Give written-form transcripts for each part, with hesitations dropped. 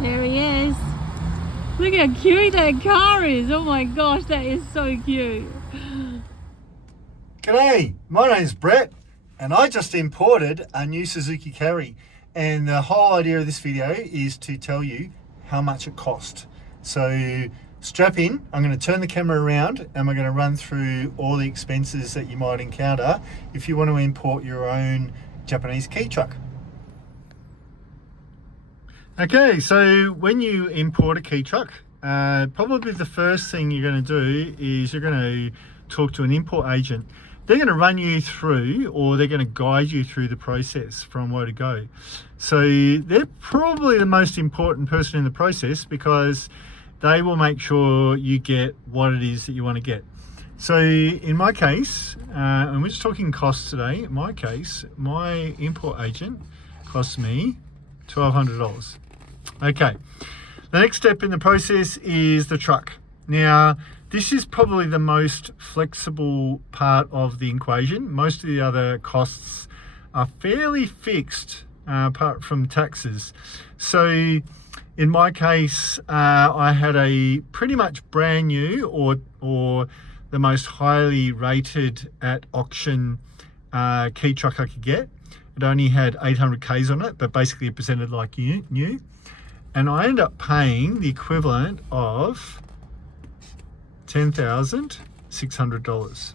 There he is. Look how cute that car is. Oh my gosh, that is so cute. G'day, my name's Brett and I just imported a new Suzuki Carry, and the whole idea of this video is to tell you how much it cost. So strap in, I'm going to turn the camera around and we're going to run through all the expenses that you might encounter if you want to import your own Japanese Kei Truck. Okay, so when you import a Kei Truck, probably the first thing you're going to do is you're going to talk to an import agent. They're going to run you through, or they're going to guide you through the process from where to go. So they're probably the most important person in the process because they will make sure you get what it is that you want to get. So in my case, and we're just talking costs today, in my case, my import agent cost me $1,200. Okay, the next step in the process is the truck. Now, this is probably the most flexible part of the equation. Most of the other costs are fairly fixed, apart from taxes. So in my case, I had a pretty much brand new or the most highly rated at auction Kei Truck I could get. It only had 800 Ks on it, but basically it presented like new. And I ended up paying the equivalent of $10,600.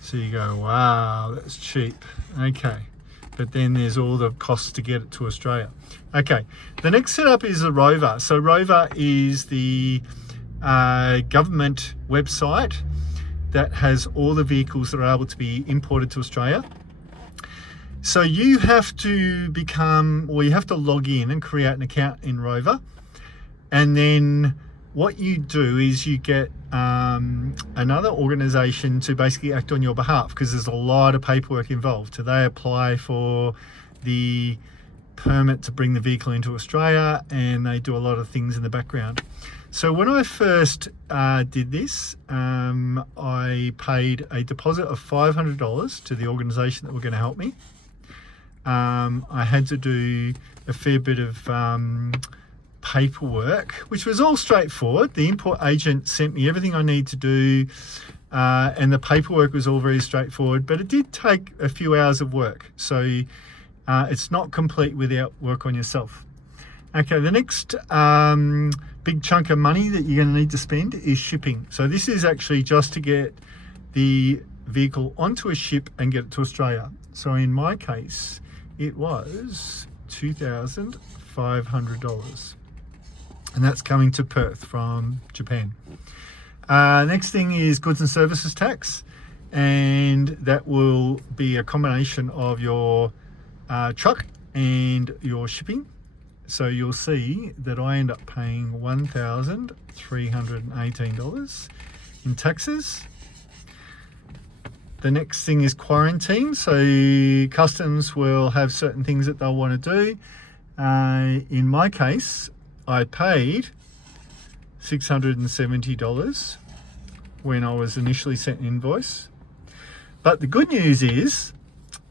So you go, wow, that's cheap. Okay, but then there's all the costs to get it to Australia. Okay, the next setup is a Rover. So Rover is the government website that has all the vehicles that are able to be imported to Australia. So you have to you have to log in and create an account in Rover, and then what you do is you get another organization to basically act on your behalf, because there's a lot of paperwork involved. So they apply for the permit to bring the vehicle into Australia, and they do a lot of things in the background. So when I first did this, I paid a deposit of $500 to the organization that were going to help me. I had to do a fair bit of paperwork, which was all straightforward. The import agent sent me everything I need to do, and the paperwork was all very straightforward, but it did take a few hours of work. So it's not complete without work on yourself. Okay, the next big chunk of money that you're going to need to spend is shipping. So this is actually just to get the vehicle onto a ship and get it to Australia. So in my case, it was $2,500. And that's coming to Perth from Japan. Next thing is goods and services tax, and that will be a combination of your truck and your shipping. So you'll see that I end up paying $1,318 in taxes. The next thing is quarantine. So customs will have certain things that they'll want to do. In my case, I paid $670 when I was initially sent an invoice. But the good news is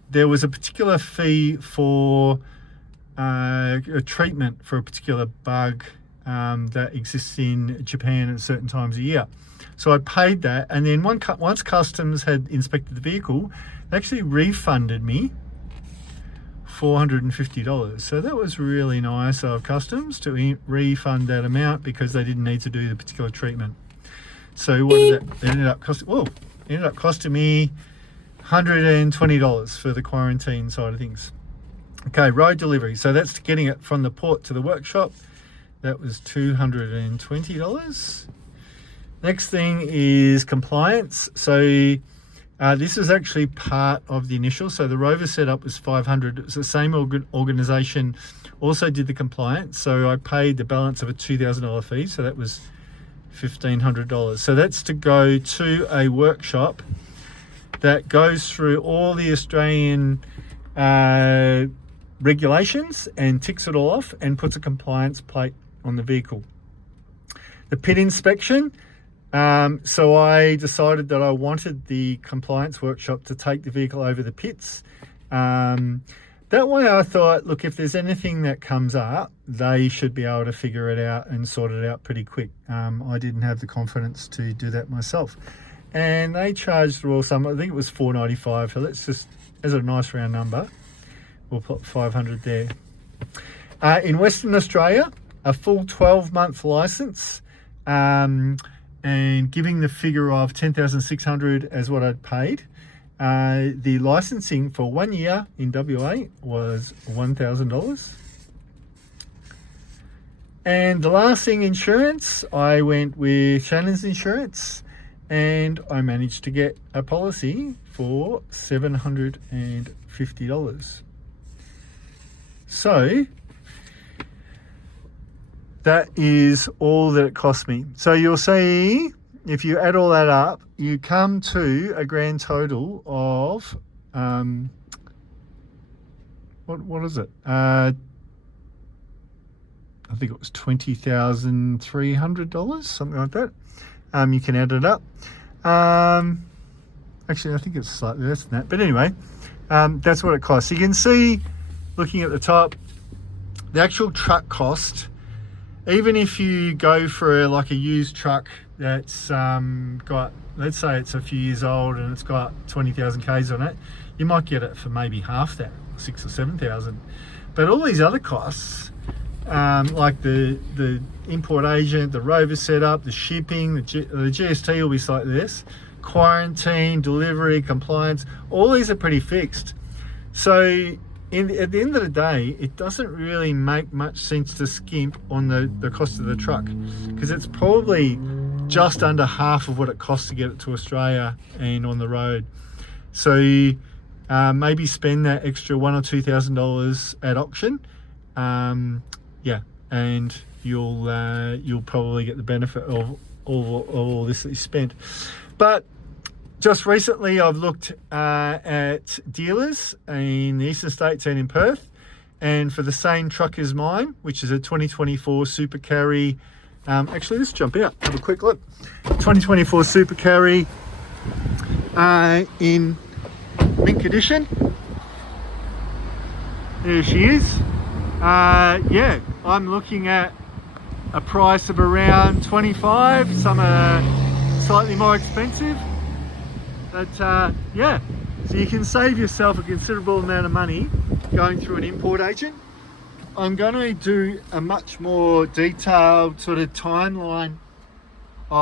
there was a particular fee for a treatment for a particular bug that exists in Japan at certain times a year. So I paid that, and then once customs had inspected the vehicle, they actually refunded me $450. So that was really nice of customs to refund that amount because they didn't need to do the particular treatment. So what did that? It ended up costing me $120 for the quarantine side of things. Okay, road delivery. So that's getting it from the port to the workshop. That was $220. Next thing is compliance. So this is actually part of the initial. So the Rover setup was $500. It's the same organization also did the compliance. So I paid the balance of a $2,000 fee. So that was $1,500. So that's to go to a workshop that goes through all the Australian regulations and ticks it all off and puts a compliance plate on the vehicle. The pit inspection. So I decided that I wanted the compliance workshop to take the vehicle over the pits. that way I thought, look, if there's anything that comes up, they should be able to figure it out and sort it out pretty quick. I didn't have the confidence to do that myself. And they charged the Royal Sum, I think it was $4.95. So let's just, as a nice round number, we'll put 500 there. In Western Australia, a full 12-month license, and giving the figure of 10,600 as what I'd paid. The licensing for 1 year in WA was $1,000. And the last thing, insurance, I went with Shannon's Insurance, and I managed to get a policy for $750. So that is all that it cost me. So you'll see, if you add all that up, you come to a grand total of what is it? I think it was $20,300, something like that. You can add it up. Actually, I think it's slightly less than that. But anyway, that's what it costs. You can see, looking at the top, the actual truck cost. Even if you go for like a used truck that's got, let's say it's a few years old and it's got 20,000 Ks on it, you might get it for maybe half that, 6,000 or 7,000. But all these other costs, like the import agent, the rover setup, the shipping, the GST will be slightly less, quarantine, delivery, compliance, all these are pretty fixed. So at the end of the day, it doesn't really make much sense to skimp on the cost of the truck, because it's probably just under half of what it costs to get it to Australia and on the road. So maybe spend that extra $1,000 or $2,000 at auction, yeah, and you'll probably get the benefit of all this that you spent. But just recently, I've looked at dealers in the eastern states and in Perth, and for the same truck as mine, which is a 2024 Super Carry. Actually, let's jump out, have a quick look. 2024 Super Carry in mint condition. There she is. Yeah, I'm looking at a price of around 25. Some are slightly more expensive. But yeah, so you can save yourself a considerable amount of money going through an import agent. I'm going to do a much more detailed sort of timeline of